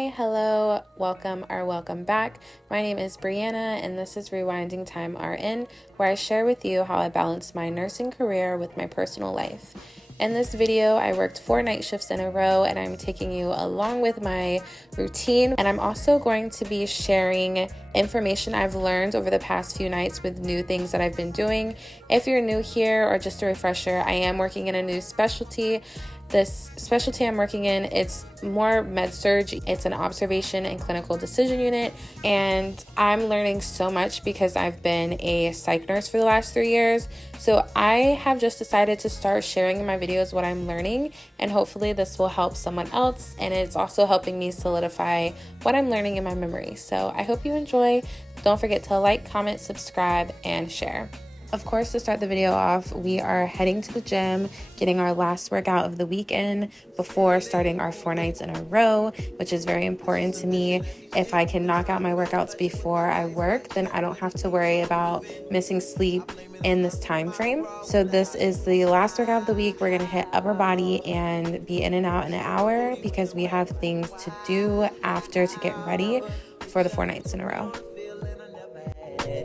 Hi, hello, welcome or welcome back. My name is Brianna and this is Rewinding Time RN, where I share with you how I balance my nursing career with my personal life. In this video, I worked 4 night shifts in a row and I'm taking you along with my routine. And I'm also going to be sharing information I've learned over the past few nights with new things that I've been doing. If you're new here or just a refresher, I am working in a new specialty. This specialty I'm working in, it's more med-surg. It's an observation and clinical decision unit. And I'm learning so much because I've been a psych nurse for the last 3 years. So I have just decided to start sharing in my videos what I'm learning. And hopefully this will help someone else. And it's also helping me solidify what I'm learning in my memory. So I hope you enjoy. Don't forget to like, comment, subscribe, and share. Of course, to start the video off, we are heading to the gym, getting our last workout of the weekend before starting our 4 nights in a row, which is very important to me. If I can knock out my workouts before I work, then I don't have to worry about missing sleep in this time frame. So this is the last workout of the week. We're gonna hit upper body and be in and out in an hour because we have things to do after to get ready for the 4 nights in a row.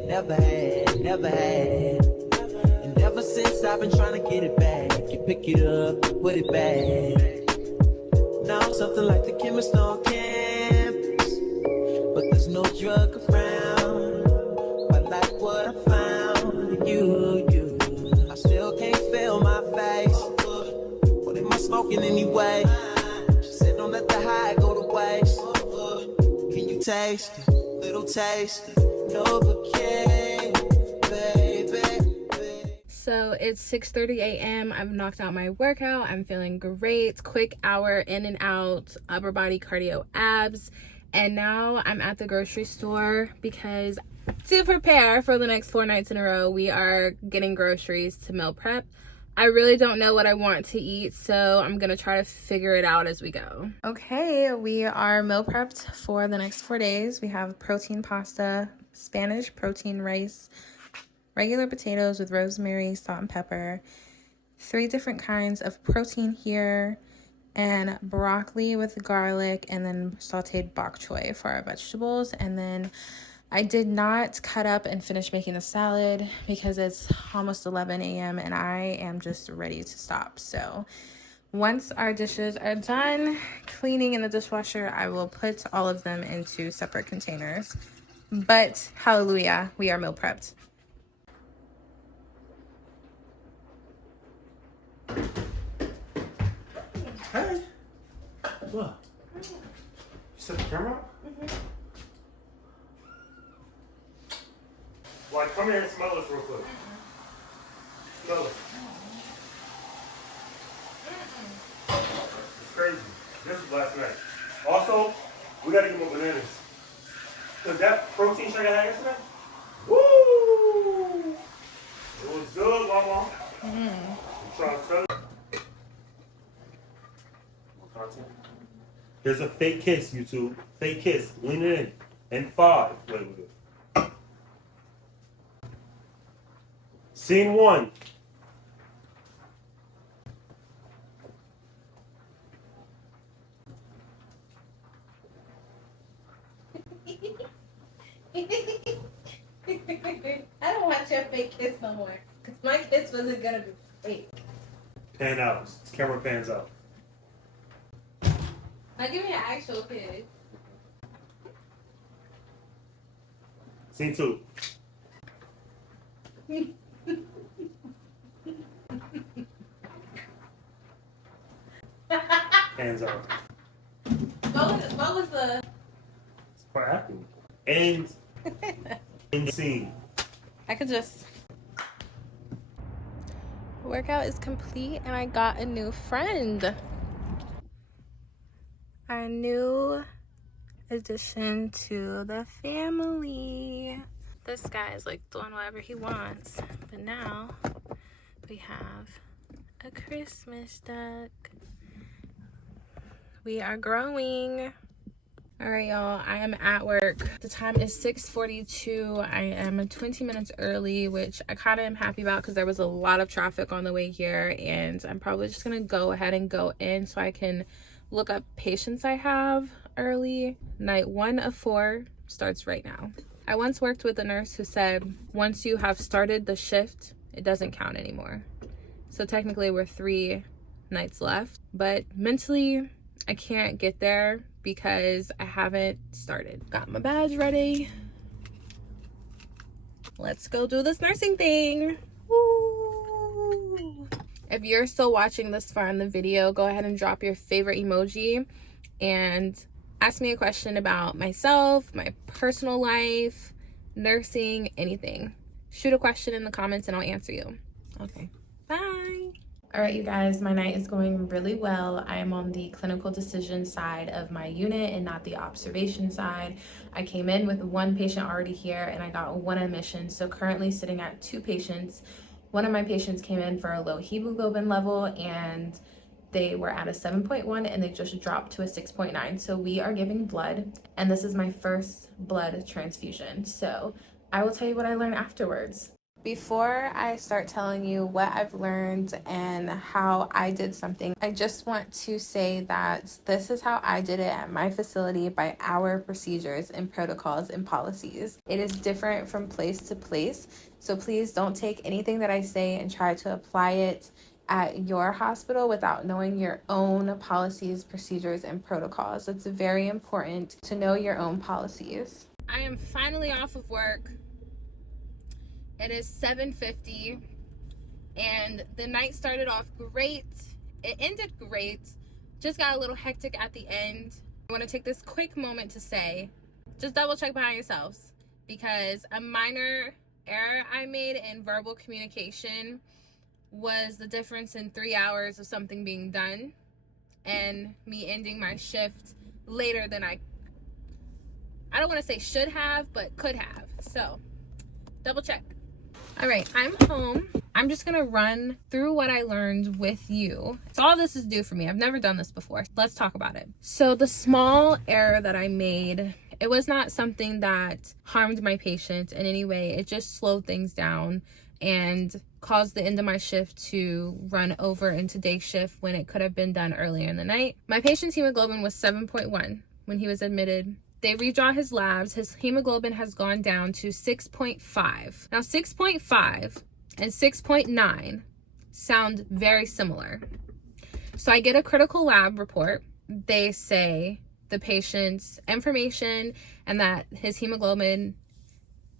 Never had. And ever since I've been trying to get it back, you pick it up, put it back. Now I'm something like the chemist on campus, but there's no drug around. I like what I found in you. I still can't feel my face. What am I smoking anyway? She said don't let the high go to waste. Can you taste it? Little taste it. So it's 6:30 a.m. I've knocked out my workout. I'm feeling great. Quick hour in and out, upper body cardio abs. And now I'm at the grocery store because to prepare for the next 4 nights in a row, we are getting groceries to meal prep. I really don't know what I want to eat, so I'm gonna try to figure it out as we go. Okay, we are meal prepped for the next 4 days. We have protein pasta, Spanish protein rice, regular potatoes with rosemary, salt, and pepper, 3 different kinds of protein here, and broccoli with garlic, and then sauteed bok choy for our vegetables. And then I did not cut up and finish making the salad because it's almost 11 a.m. and I am just ready to stop. So once our dishes are done cleaning in the dishwasher, I will put all of them into separate containers. But hallelujah, we are meal prepped. Hey. What? You set the camera up? Like, come here and smell this real quick. Smell it. It's crazy. This was last night. Also, we gotta get more bananas. Cause that protein shake I had yesterday, woo! It was good, mama. I'm trying to tell you. Here's a fake kiss, YouTube. Fake kiss. Lean it in. And 5. Wait. Scene 1. I don't want your fake kiss no more. Because my kiss wasn't going to be fake. Pan out. Camera pans out. Now give me an actual kiss. Scene 2. Hands out. What was the... It's part acting. And scene. I could just... Workout is complete and I got a new friend. Our new addition to the family. This guy is like doing whatever he wants. But now we have a Christmas duck. We are growing. All right, y'all, I am at work. The time is 6:42. I am 20 minutes early, which I kind of am happy about because there was a lot of traffic on the way here. And I'm probably just gonna go ahead and go in so I can look up patients I have. early. Night 1 of 4 starts right now. I once worked with a nurse who said once you have started the shift, it doesn't count anymore. So technically we're 3 nights left, but mentally I can't get there because I haven't started. Got my badge ready. Let's go do this nursing thing. Woo! If you're still watching this far in the video, go ahead and drop your favorite emoji and ask me a question about myself, my personal life, nursing, anything. Shoot a question in the comments and I'll answer you. Okay, bye. All right, you guys, my night is going really well. I am on the clinical decision side of my unit and not the observation side. I came in with 1 patient already here and I got 1 admission. So currently sitting at 2 patients. One of my patients came in for a low hemoglobin level and they were at a 7.1 and they just dropped to a 6.9. So we are giving blood and this is my first blood transfusion. So I will tell you what I learned afterwards. Before I start telling you what I've learned and how I did something, I just want to say that this is how I did it at my facility by our procedures and protocols and policies. It is different from place to place, so please don't take anything that I say and try to apply it at your hospital without knowing your own policies, procedures, and protocols. It's very important to know your own policies. I am finally off of work. It is 7:50 and the night started off great. It ended great. Just got a little hectic at the end. I want to take this quick moment to say, just double check behind yourselves because a minor error I made in verbal communication was the difference in 3 hours of something being done and me ending my shift later than I don't want to say should have, but could have. So double check. All right, I'm home. I'm just gonna run through what I learned with you. So all this is new for me. I've never done this before. Let's talk about it. So the small error that I made, it was not something that harmed my patient in any way. It just slowed things down and caused the end of my shift to run over into day shift when it could have been done earlier in the night. My patient's hemoglobin was 7.1 when he was admitted. They redraw his labs. His hemoglobin has gone down to 6.5. Now 6.5 and 6.9 sound very similar. So I get a critical lab report. They say the patient's information and that his hemoglobin,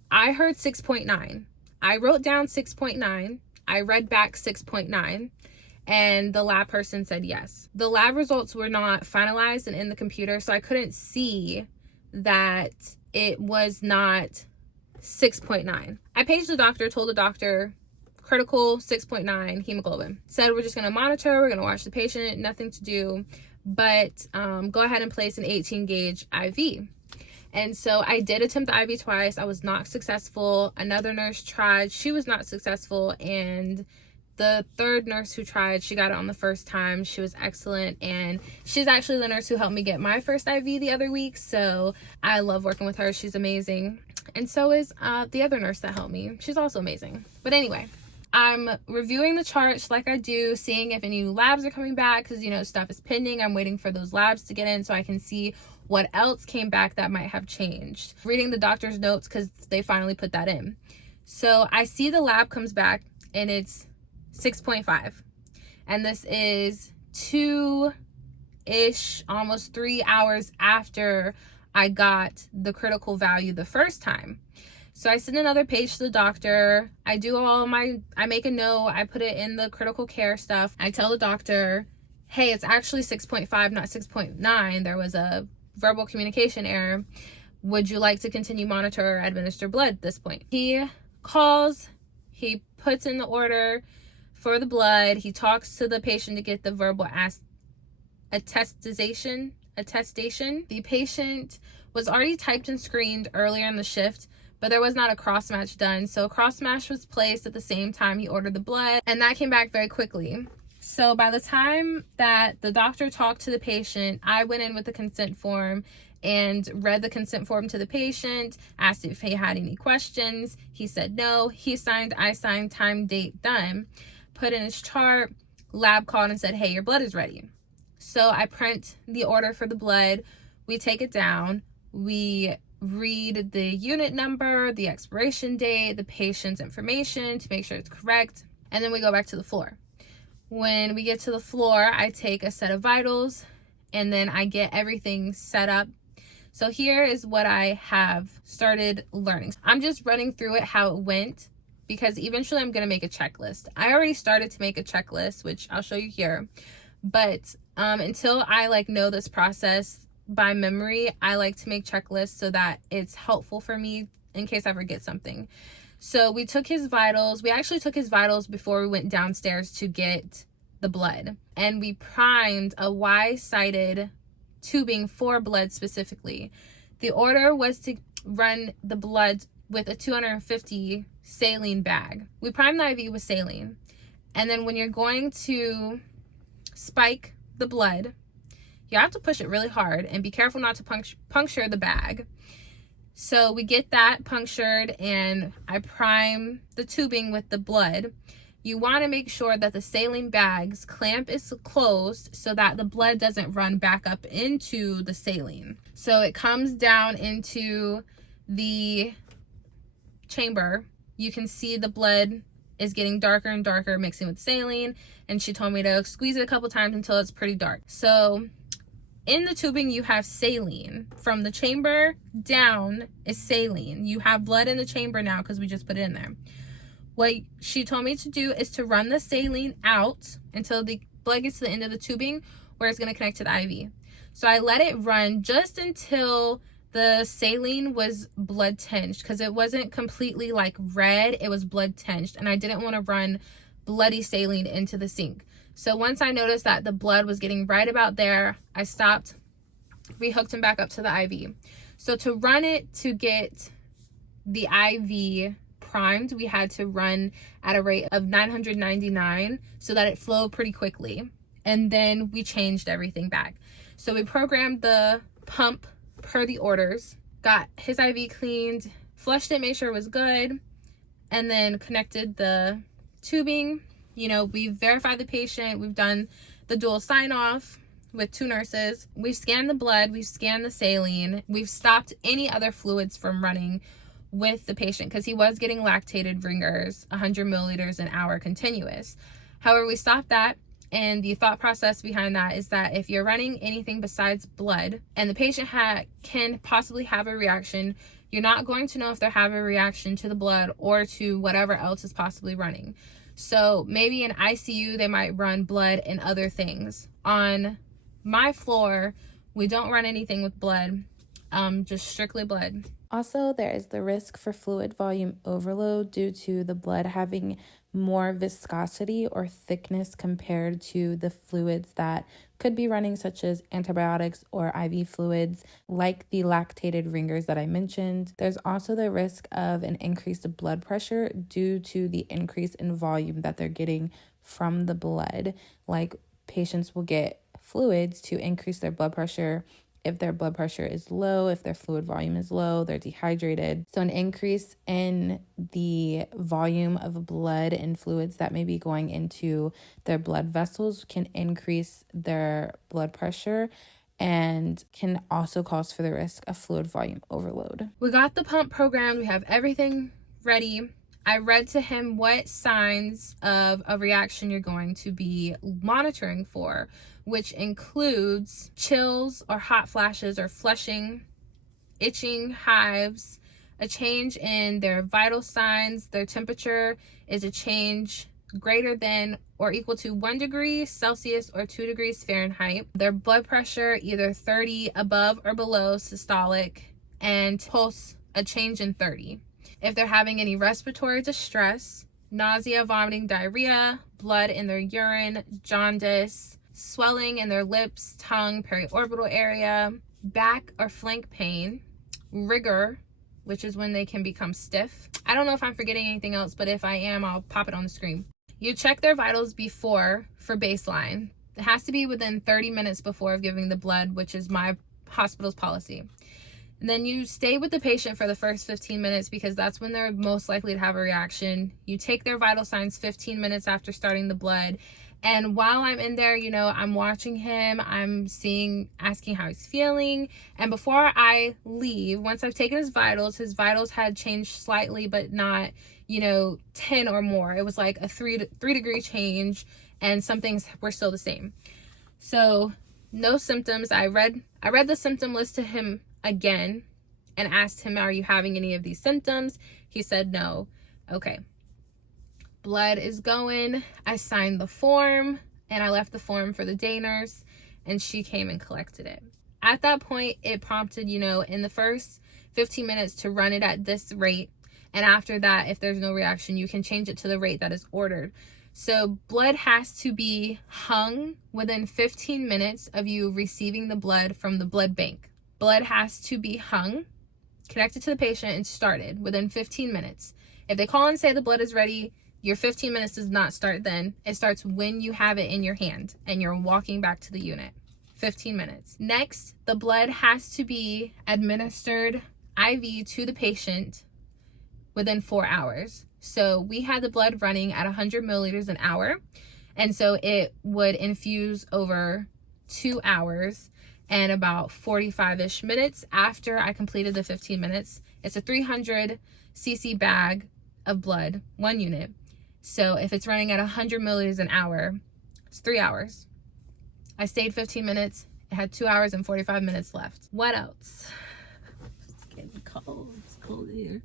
I heard 6.9. I wrote down 6.9. I read back 6.9. And the lab person said yes. The lab results were not finalized and in the computer, so I couldn't see that it was not 6.9. I paged the doctor, told the doctor, critical 6.9 hemoglobin. Said we're just gonna monitor, we're gonna watch the patient, nothing to do, but go ahead and place an 18 gauge IV. And so I did attempt the IV twice. I was not successful. Another nurse tried, she was not successful, and the third nurse who tried, she got it on the first time. She was excellent, and she's actually the nurse who helped me get my first IV the other week, so I love working with her. She's amazing, and so is the other nurse that helped me. She's also amazing. But anyway, I'm reviewing the charts like I do, seeing if any labs are coming back because, you know, stuff is pending. I'm waiting for those labs to get in so I can see what else came back that might have changed. Reading the doctor's notes because they finally put that in. So I see the lab comes back and it's 6.5, and this is 2-ish, almost 3 hours after I got the critical value the first time. So I send another page to the doctor. I do I make a note, I put it in the critical care stuff. I tell the doctor, hey, it's actually 6.5, not 6.9. There was a verbal communication error. Would you like to continue monitor or administer blood at this point? He calls, he puts in the order for the blood. He talks to the patient to get the verbal attestation. The patient was already typed and screened earlier in the shift, but there was not a cross match done. So a cross match was placed at the same time he ordered the blood, and that came back very quickly. So by the time that the doctor talked to the patient, I went in with the consent form and read the consent form to the patient, asked if he had any questions. He said no. He signed, I signed, time, date, done. Put in his chart, lab called and said, hey, your blood is ready. So I print the order for the blood, we take it down, we read the unit number, the expiration date, the patient's information to make sure it's correct, and then we go back to the floor. When we get to the floor, I take a set of vitals, and then I get everything set up. So here is what I have started learning. I'm just running through it, how it went, because eventually I'm going to make a checklist. I already started to make a checklist, which I'll show you here. But until I know this process by memory, I like to make checklists so that it's helpful for me in case I forget something. So we took his vitals. We actually took his vitals before we went downstairs to get the blood. And we primed a Y-sided tubing for blood specifically. The order was to run the blood with a 250 saline bag. We primed the IV with saline. And then when you're going to spike the blood, you have to push it really hard and be careful not to puncture the bag. So we get that punctured and I prime the tubing with the blood. You want to make sure that the saline bag's clamp is closed so that the blood doesn't run back up into the saline. So it comes down into the chamber. You can see the blood is getting darker and darker mixing with saline, and she told me to squeeze it a couple times until it's pretty dark. So in the tubing you have saline. From the chamber down is saline. You have blood in the chamber now because we just put it in there. What she told me to do is to run the saline out until the blood gets to the end of the tubing where it's going to connect to the IV. So I let it run just until the saline was blood tinged, because it wasn't completely red, it was blood tinged, and I didn't want to run bloody saline into the sink. So once I noticed that the blood was getting right about there, I stopped, rehooked him back up to the IV. So to run it, to get the IV primed, we had to run at a rate of 999 so that it flowed pretty quickly. And then we changed everything back. So we programmed the pump per the orders, got his IV cleaned, flushed it, made sure it was good, and then connected the tubing. We've verified the patient. We've done the dual sign-off with 2 nurses. We've scanned the blood. We've scanned the saline. We've stopped any other fluids from running with the patient because he was getting lactated ringers, 100 milliliters an hour continuous. However, we stopped that. And the thought process behind that is that if you're running anything besides blood and the patient can possibly have a reaction, you're not going to know if they're having a reaction to the blood or to whatever else is possibly running. So maybe in ICU, they might run blood and other things. On my floor, we don't run anything with blood, just strictly blood. Also, there is the risk for fluid volume overload due to the blood having more viscosity or thickness compared to the fluids that could be running, such as antibiotics or IV fluids, like the lactated ringers that I mentioned. There's also the risk of an increased blood pressure due to the increase in volume that they're getting from the blood. Like, patients will get fluids to increase their blood pressure. If their blood pressure is low, if their fluid volume is low, they're dehydrated. So an increase in the volume of blood and fluids that may be going into their blood vessels can increase their blood pressure and can also cause for the risk of fluid volume overload. We got the pump programmed. We have everything ready. I read to him what signs of a reaction you're going to be monitoring for, which includes chills or hot flashes or flushing, itching, hives, a change in their vital signs. Their temperature is a change greater than or equal to 1 degree Celsius or 2 degrees Fahrenheit. Their blood pressure either 30 above or below systolic, and pulse a change in 30. If they're having any respiratory distress, nausea, vomiting, diarrhea, blood in their urine, jaundice, swelling in their lips, tongue, periorbital area, back or flank pain, rigor, which is when they can become stiff. I don't know if I'm forgetting anything else, but if I am, I'll pop it on the screen. You check their vitals before for baseline. It has to be within 30 minutes before giving the blood, which is my hospital's policy. And then you stay with the patient for the first 15 minutes because that's when they're most likely to have a reaction. You take their vital signs 15 minutes after starting the blood, And while I'm in there, you know, I'm watching him, I'm asking how he's feeling. And before I leave, once I've taken his vitals had changed slightly, but not, you know, 10 or more. It was like a 3 degree change, and some things were still the same. So no symptoms. I read the symptom list to him again and asked him, are you having any of these symptoms? He said no. Okay. Blood is going. I signed the form and I left the form for the day nurse, and she came and collected it. At that point, it prompted, you know, in the first 15 minutes to run it at this rate. And after that, if there's no reaction, you can change it to the rate that is ordered. So blood has to be hung within 15 minutes of you receiving the blood from the blood bank. Blood has to be hung, connected to the patient, and started within 15 minutes. If they call and say the blood is ready, your 15 minutes does not start then. It starts when you have it in your hand and you're walking back to the unit. 15 minutes. Next, the blood has to be administered IV to the patient within 4 hours. So we had the blood running at 100 milliliters an hour. And so it would infuse over 2 hours and about 45-ish minutes after I completed the 15 minutes. It's a 300 cc bag of blood, 1 unit. So if it's running at 100 milliliters an hour, it's 3 hours. I stayed 15 minutes. It had 2 hours and 45 minutes left. What else? It's getting cold. It's cold here.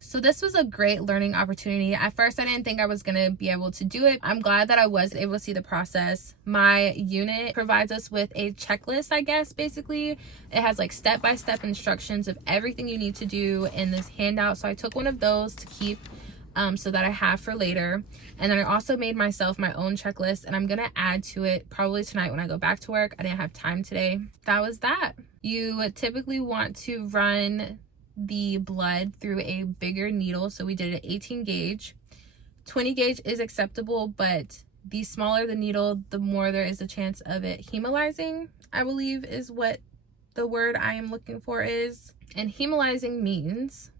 So this was a great learning opportunity. At first, I didn't think I was going to be able to do it. I'm glad that I was able to see the process. My unit provides us with a checklist, I guess, basically. It has like step-by-step instructions of everything you need to do in this handout. So I took one of those to keep so that I have for later. And then I also made myself my own checklist, and I'm going to add to it probably tonight when I go back to work. I didn't have time today. That was that. You typically want to run the blood through a bigger needle. So we did an 18 gauge. 20 gauge is acceptable, but the smaller the needle, the more there is a chance of it hemolyzing, I believe is what the word I am looking for is. And hemolyzing means,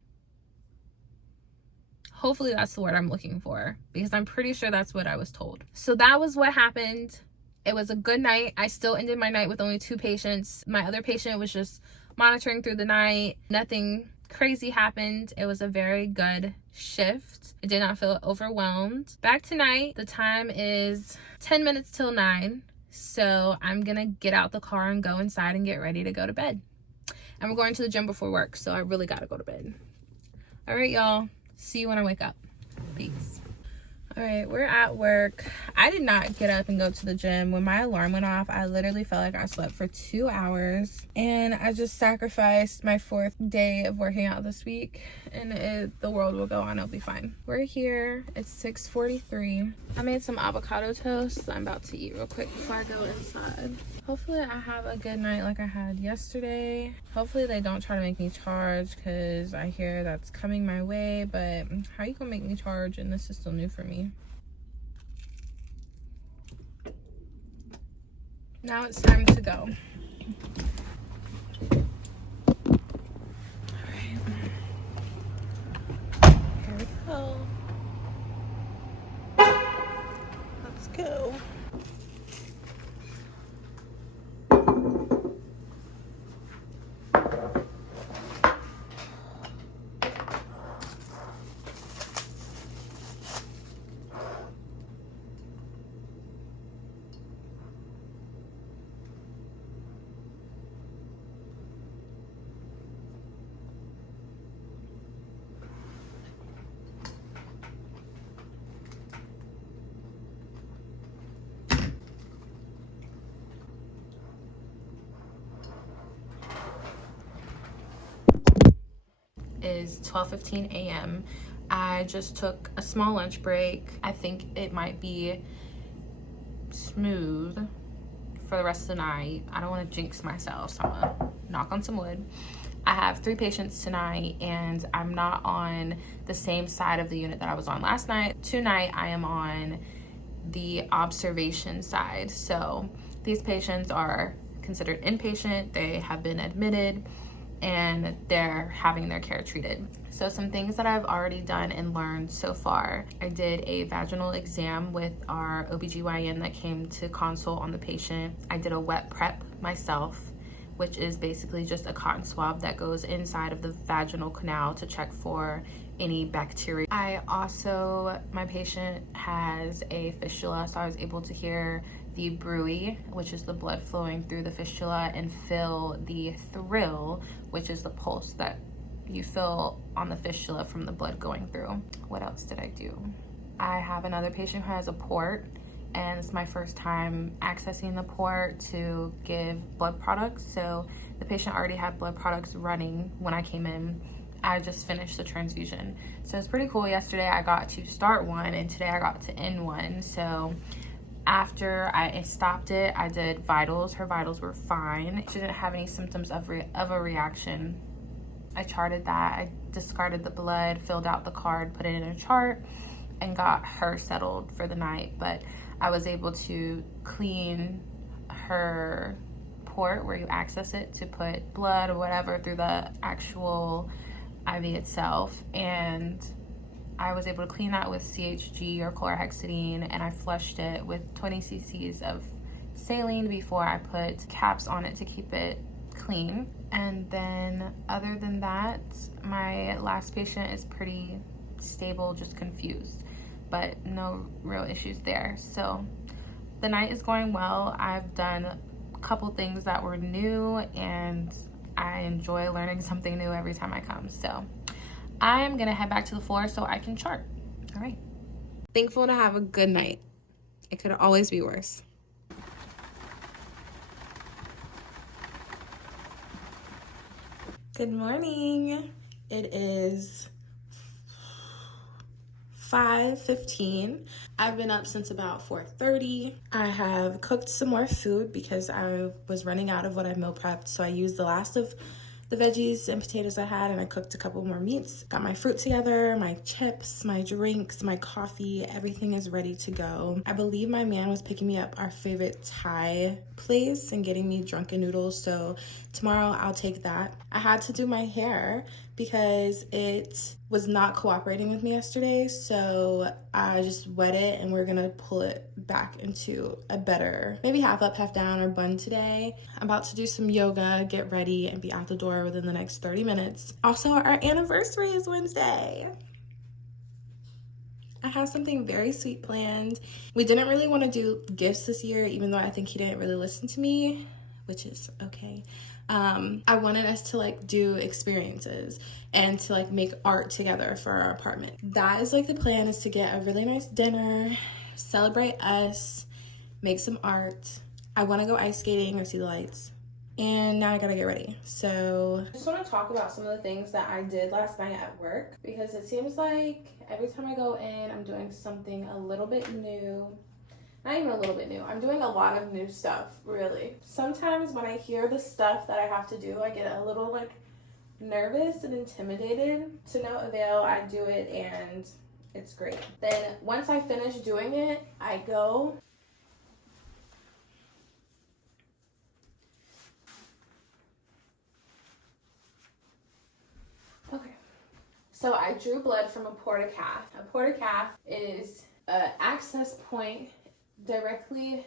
hopefully that's the word I'm looking for, because I'm pretty sure that's what I was told. So that was what happened. It was a good night. I still ended my night with only 2 patients. My other patient was just monitoring through the night. Nothing crazy happened. It was a very good shift. I did not feel overwhelmed. Back tonight, the time is 10 minutes till 9. So I'm gonna get out the car and go inside and get ready to go to bed. And we're going to the gym before work, so I really gotta go to bed. All right, y'all. See you when I wake up. Peace. All right, we're at work. I did not get up and go to the gym. When my alarm went off, I literally felt like I slept for 2 hours, and I just sacrificed my 4th day of working out this week, and the world will go on. It'll be fine. We're here. It's 6:43. I made some avocado toast that I'm about to eat real quick before I go inside. Hopefully I have a good night like I had yesterday. Hopefully they don't try to make me charge, because I hear that's coming my way, but how you gonna make me charge and this is still new for me? Now it's time to go. Alright. Here we go. Let's go. Is 12:15 a.m. I just took a small lunch break. I think it might be smooth for the rest of the night. I don't want to jinx myself, so I'm gonna knock on some wood. I have 3 patients tonight, and I'm not on the same side of the unit that I was on last night. Tonight I am on the observation side. So these patients are considered inpatient. They have been admitted. and they're having their care treated. So some things that I've already done and learned so far. I did a vaginal exam with our OBGYN that came to consult on the patient. I did a wet prep myself, which is basically just a cotton swab that goes inside of the vaginal canal to check for any bacteria. My patient has a fistula, so I was able to hear the bruit, which is the blood flowing through the fistula, and feel the thrill, which is the pulse that you feel on the fistula from the blood going through. What else did I do? I have another patient who has a port, and it's my first time accessing the port to give blood products. So the patient already had blood products running when I came in. I just finished the transfusion. So it's pretty cool. Yesterday I got to start one, and today I got to end one. So after I stopped it, I did vitals. Her vitals were fine. She didn't have any symptoms of a reaction. I charted that. I discarded the blood, filled out the card, put it in a chart, and got her settled for the night. But I was able to clean her port where you access it to put blood or whatever through the actual IV itself, and I was able to clean that with CHG or chlorhexidine, and I flushed it with 20 cc's of saline before I put caps on it to keep it clean. And then other than that, my last patient is pretty stable, just confused, but no real issues there. So the night is going well. I've done a couple things that were new, and I enjoy learning something new every time I come. So I'm gonna head back to the floor so I can chart. All right. Thankful to have a good night. It could always be worse. Good morning. It is 5:15. I've been up since about 4:30. I have cooked some more food because I was running out of what I meal prepped, so I used the last of the veggies and potatoes I had, and I cooked a couple more meats. Got my fruit together, my chips, my drinks, my coffee, everything is ready to go. I believe my man was picking me up our favorite Thai place and getting me drunken noodles, so tomorrow I'll take that. I had to do my hair because it was not cooperating with me yesterday, so I just wet it and we're gonna pull it back into a better, maybe half up, half down, or bun today. I'm about to do some yoga, get ready, and be out the door within the next 30 minutes. Also, our anniversary is Wednesday. I have something very sweet planned. We didn't really want to do gifts this year, even though I think he didn't really listen to me, which is okay. I wanted us to do experiences and to make art together for our apartment. That is the plan, is to get a really nice dinner, celebrate us, make some art. I want to go ice skating or see the lights. And now I gotta get ready. So I just want to talk about some of the things that I did last night at work, because it seems like every time I go in, I'm doing something a little bit new. Not even a little bit new. I'm doing a lot of new stuff, really. Sometimes when I hear the stuff that I have to do, I get a little nervous and intimidated. To no avail, I do it and it's great. Then once I finish doing it, I go So I drew blood from a portacath. A portacath is an access point directly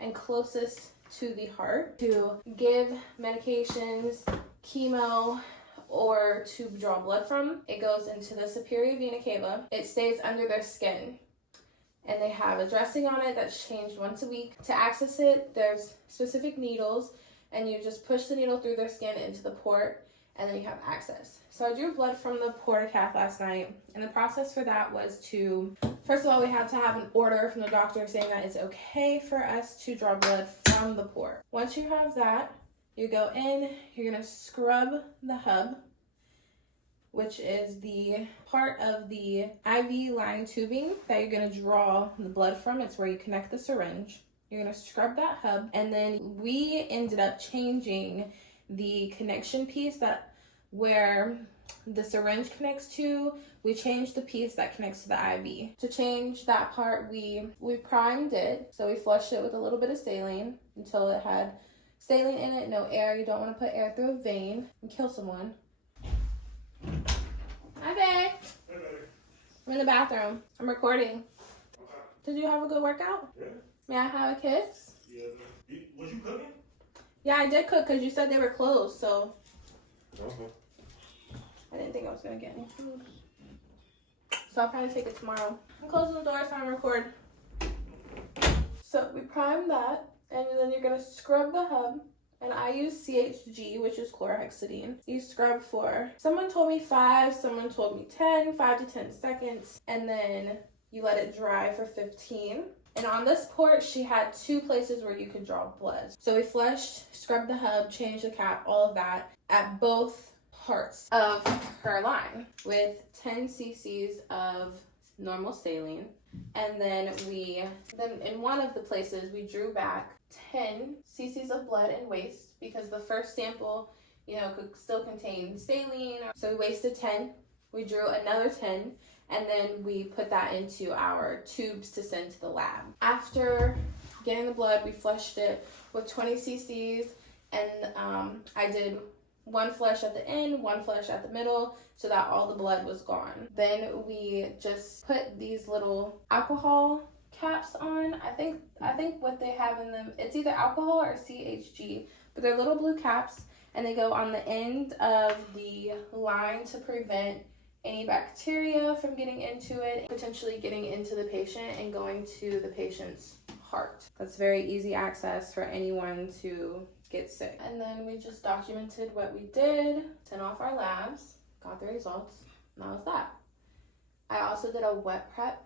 and closest to the heart to give medications, chemo, or to draw blood from. It goes into the superior vena cava. It stays under their skin, and they have a dressing on it that's changed once a week. To access it, there's specific needles, and you just push the needle through their skin into the port, and then you have access. So I drew blood from the portacath last night, and the process for that was to, first of all, we had to have an order from the doctor saying that it's okay for us to draw blood from the port. Once you have that, you go in, you're gonna scrub the hub, which is the part of the IV line tubing that you're gonna draw the blood from. It's where you connect the syringe. You're gonna scrub that hub, and then we ended up changing the connection piece where the syringe connects to. We changed the piece that connects to the IV. To change that part, we primed it. So we flushed it with a little bit of saline until it had saline in it, no air. You don't want to put air through a vein and kill someone. Hi, babe. I'm in the bathroom. I'm recording. Did you have a good workout? Yeah. May I have a kiss? Yeah. Was you cooking? Yeah, I did cook because you said they were closed, so Okay. I didn't think I was going to get any food. So I'll probably take it tomorrow. I'm closing the door so I can record. So we prime that, and then you're going to scrub the hub. And I use CHG, which is chlorhexidine. You scrub for, someone told me 5, someone told me 10, 5 to 10 seconds. And then you let it dry for 15. And on this port, she had 2 places where you could draw blood. So we flushed, scrubbed the hub, changed the cap, all of that at both parts of her line with 10 cc's of normal saline. And then in one of the places, we drew back 10 cc's of blood and waste because the first sample, could still contain saline. So we wasted 10. We drew another 10. And then we put that into our tubes to send to the lab. After getting the blood, we flushed it with 20 cc's. And I did 1 flush at the end, 1 flush at the middle, so that all the blood was gone. Then we just put these little alcohol caps on. I think what they have in them, it's either alcohol or CHG, but they're little blue caps, and they go on the end of the line to prevent any bacteria from getting into it, potentially getting into the patient and going to the patient's heart. That's very easy access for anyone to get sick. And then we just documented what we did, sent off our labs, got the results, and that was that. I also did a wet prep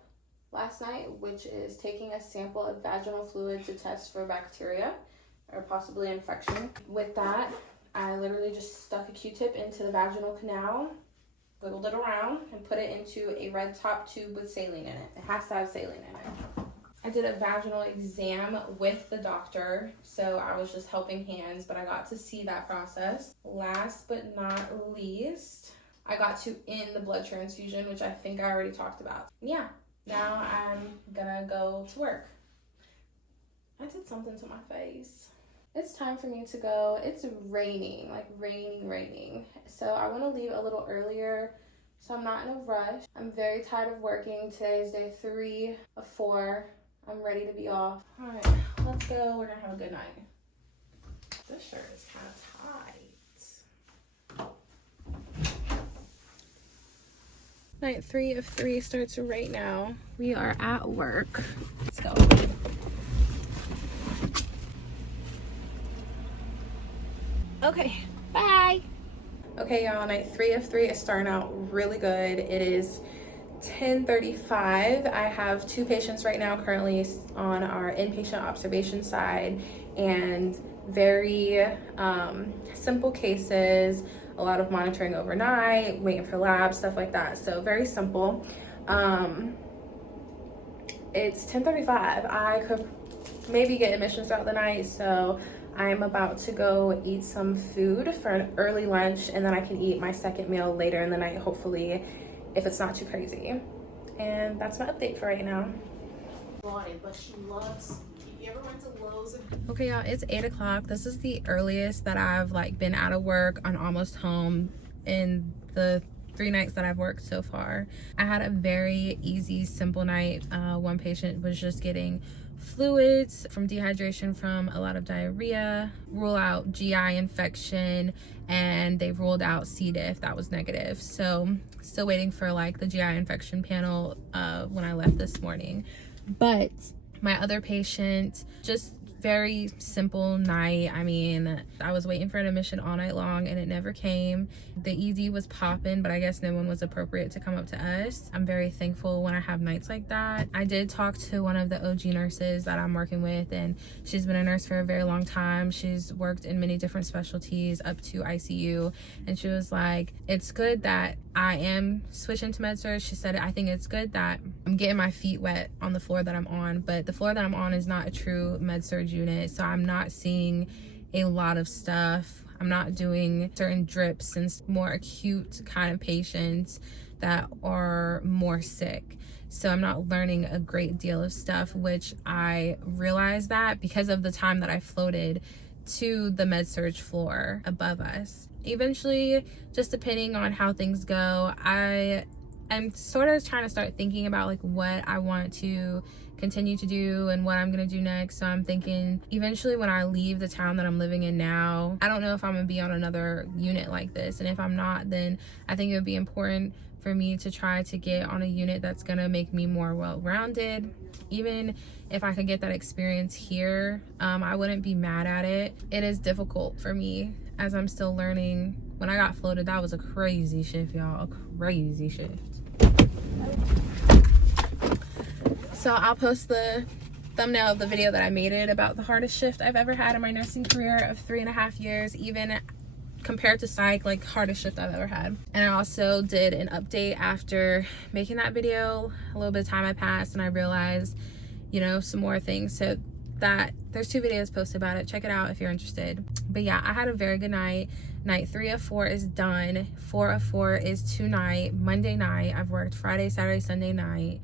last night, which is taking a sample of vaginal fluid to test for bacteria or possibly infection. With that, I literally just stuck a Q-tip into the vaginal canal, wiggled it around, and put it into a red top tube with saline in it. It has to have saline in it. I did a vaginal exam with the doctor, so I was just helping hands, but I got to see that process. Last but not least, I got to end the blood transfusion, which I think I already talked about. Yeah, now I'm gonna go to work. I did something to my face. It's time for me to go. It's raining, like raining. So I want to leave a little earlier so I'm not in a rush. I'm very tired of working. Today is day 3 of 4. I'm ready to be off. All right, let's go. We're gonna have a good night. This shirt is kind of tight. Night 3 of 3 starts right now. We are at work. Let's go. Okay, bye. Okay, y'all, night 3 of 3 is starting out really good. It is 10:35. I have 2 patients right now currently on our inpatient observation side, and very simple cases, a lot of monitoring overnight, waiting for labs, stuff like that. So very simple. It's 10:35. I could maybe get admissions throughout the night, so I'm about to go eat some food for an early lunch, and then I can eat my second meal later in the night, hopefully, if it's not too crazy. And that's my update for right now. But she loves. You ever went to Lowe's? Okay, y'all, it's 8 o'clock. This is the earliest that I've been out of work and almost home in the 3 nights that I've worked so far. I had a very easy, simple night. One patient was just getting fluids from dehydration from a lot of diarrhea, rule out GI infection, and they ruled out C. diff. That was negative. So still waiting for the GI infection panel when I left this morning. But my other patient, just very simple night. I mean, I was waiting for an admission all night long and it never came. The ED was popping, but I guess no one was appropriate to come up to us. I'm very thankful when I have nights like that. I did talk to one of the OG nurses that I'm working with, and she's been a nurse for a very long time. She's worked in many different specialties up to ICU, and she was like, it's good that I am switching to med-surg. She said, I think it's good that I'm getting my feet wet on the floor that I'm on, but the floor that I'm on is not a true med-surg unit, so I'm not seeing a lot of stuff. I'm not doing certain drips and more acute kind of patients that are more sick. So I'm not learning a great deal of stuff, which I realized that because of the time that I floated to the med-surg floor above us. Eventually, just depending on how things go, I'm sort of trying to start thinking about like what I want to continue to do and what I'm gonna do next. So I'm thinking eventually when I leave the town that I'm living in now, I don't know if I'm gonna be on another unit like this, and if I'm not, then I think it would be important for me to try to get on a unit that's gonna make me more well-rounded. Even if I could get that experience here, I wouldn't be mad at it. It is difficult for me as I'm still learning. When I got floated, that was a crazy shift, y'all, a crazy shift. So I'll post the thumbnail of the video that I made it about the hardest shift I've ever had in my nursing career of 3.5 years, even compared to psych, like hardest shift I've ever had. And I also did an update after making that video. A little bit of time had passed and I realized, you know, some more things. So that there's 2 videos posted about it. Check it out if you're interested. But yeah, I had a very good night. Night 3 of 4 is done. 4 of 4 is tonight, Monday night. I've worked Friday, Saturday, Sunday night.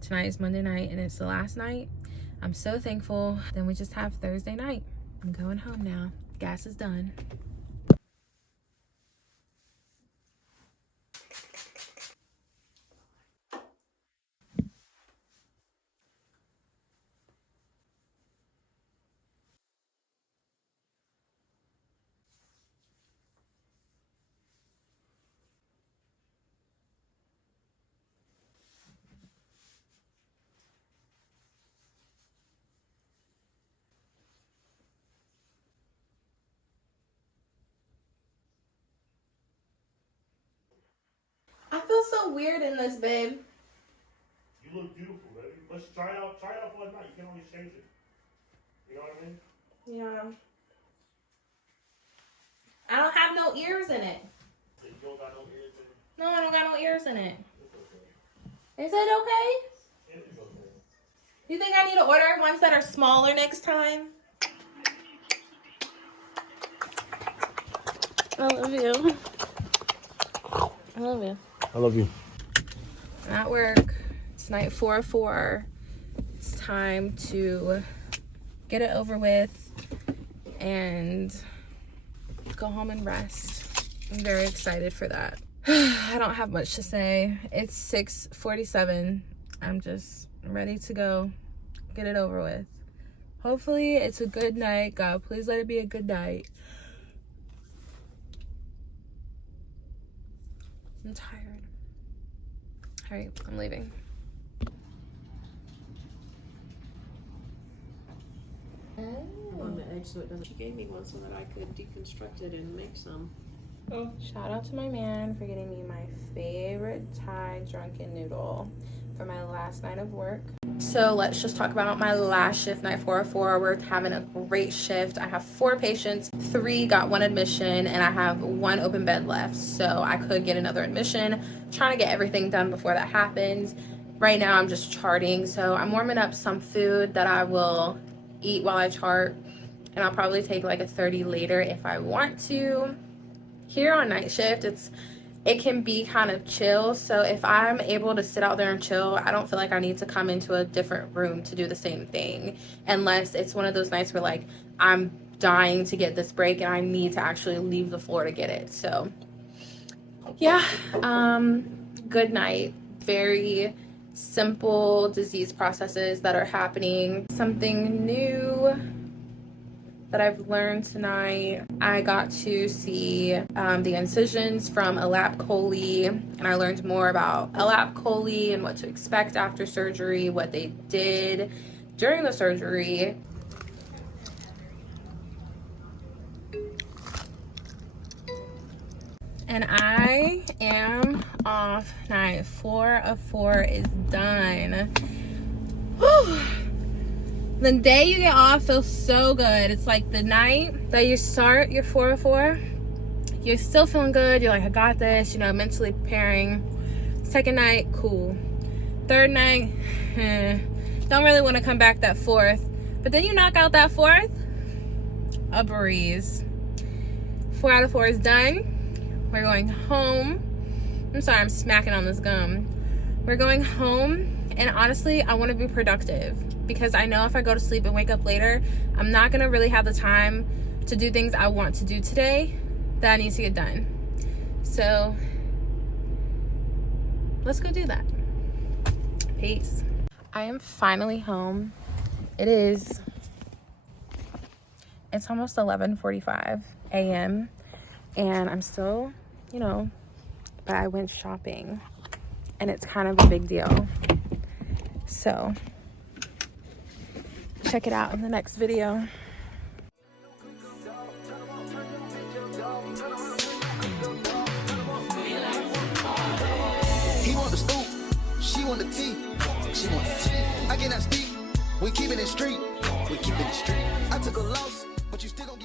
Tonight is Monday night and it's the last night. I'm so thankful. Then we just have Thursday night. I'm going home now. Gas is done. I feel so weird in this, babe. You look beautiful, baby. Let's try it out for a night. You can always change it. You know what I mean? Yeah. I don't have no ears in it. You don't got no ears in it. No, I don't got no ears in it. It's okay. Is it okay? It is okay. You think I need to order ones that are smaller next time? I love you. I love you. I love you. I'm at work. It's night 4 of 4. It's time to get it over with and go home and rest. I'm very excited for that. I don't have much to say. It's 6:47. I'm just ready to go get it over with. Hopefully it's a good night. God, please let it be a good night. I'm tired. All right, I'm leaving. On the edge so it doesn't. She gave me one so that I could deconstruct it and make some. Shout out to my man for getting me my favorite Thai drunken noodle for my last night of work. So let's just talk about my last shift, night 4 of 4. We're having a great shift. I have 4 patients, 3 got 1 admission, and I have 1 open bed left. So I could get another admission. Trying to get everything done before that happens. Right now I'm just charting. So I'm warming up some food that I will eat while I chart. And I'll probably take like a 30 later if I want to. Here on night shift, it can be kind of chill. So if I'm able to sit out there and chill, I don't feel like I need to come into a different room to do the same thing. Unless it's one of those nights where like I'm dying to get this break and I need to actually leave the floor to get it. So yeah, good night. Very simple disease processes that are happening. Something new that I've learned tonight, I got to see the incisions from Alap Coley, and I learned more about Alap Coley and what to expect after surgery, what they did during the surgery. And I am off. Night 4 of 4 is done. Whew. The day you get off feels so good. It's like the night that you start your 4 of 4, you're still feeling good. You're like, I got this, you know, mentally preparing. Second night, cool. Third night, don't really want to come back that 4th. But then you knock out that 4th, a breeze. 4 out of 4 is done. We're going home. I'm sorry, I'm smacking on this gum. We're going home, and honestly, I want to be productive because I know if I go to sleep and wake up later, I'm not going to really have the time to do things I want to do today that I need to get done. So let's go do that. Peace. I am finally home. It's almost 11:45 a.m. and I'm still, but I went shopping and it's kind of a big deal. So check it out in the next video. He want the scoop, she want the tea. She want the tea. I cannot speak. We keeping it street. We keeping it street. I took a loss, but you still gon'